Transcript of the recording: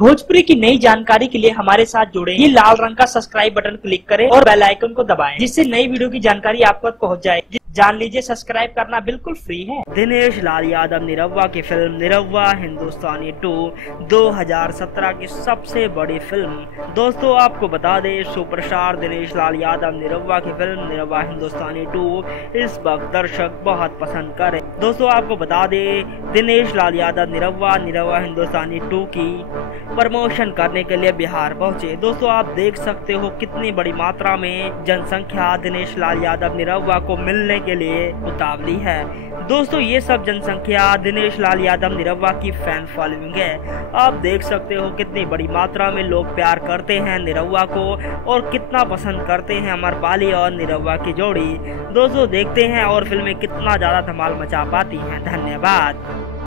भोजपुरी की नई जानकारी के लिए हमारे साथ जुड़े। ये लाल रंग का सब्सक्राइब बटन क्लिक करें और बेल आइकन को दबाएं, जिससे नई वीडियो की जानकारी आप तक पहुंच जाए। जान लीजिए, सब्सक्राइब करना बिल्कुल फ्री है। दिनेश लाल यादव निरहुआ की फिल्म निरहुआ हिंदुस्तानी 2 2017 की सबसे बड़ी फिल्म। दोस्तों आपको बता दें, सुपरस्टार दिनेश लाल यादव निरहुआ की फिल्म निरहुआ हिंदुस्तानी 2 इस वक्त दर्शक बहुत पसंद कर रहे। दोस्तों आपको बता दें, दिनेश लाल यादव निरहुआ हिंदुस्तानी 2 की प्रमोशन करने के लिए बिहार पहुंचे। दोस्तों आप देख सकते हो कितनी बड़ी मात्रा में जनसंख्या दिनेश लाल यादव निरहुआ को मिलने के लिए उतावली है। दोस्तों ये सब जनसंख्या दिनेश लाल यादव निरहुआ की फैन फॉलोइंग है। आप देख सकते हो कितनी बड़ी मात्रा में लोग प्यार करते हैं निरहुआ को और कितना पसंद करते हैं अमरपाली और निरहुआ की जोड़ी। दोस्तों देखते हैं और फिल्में कितना ज्यादा धमाल मचा पाती हैं। धन्यवाद।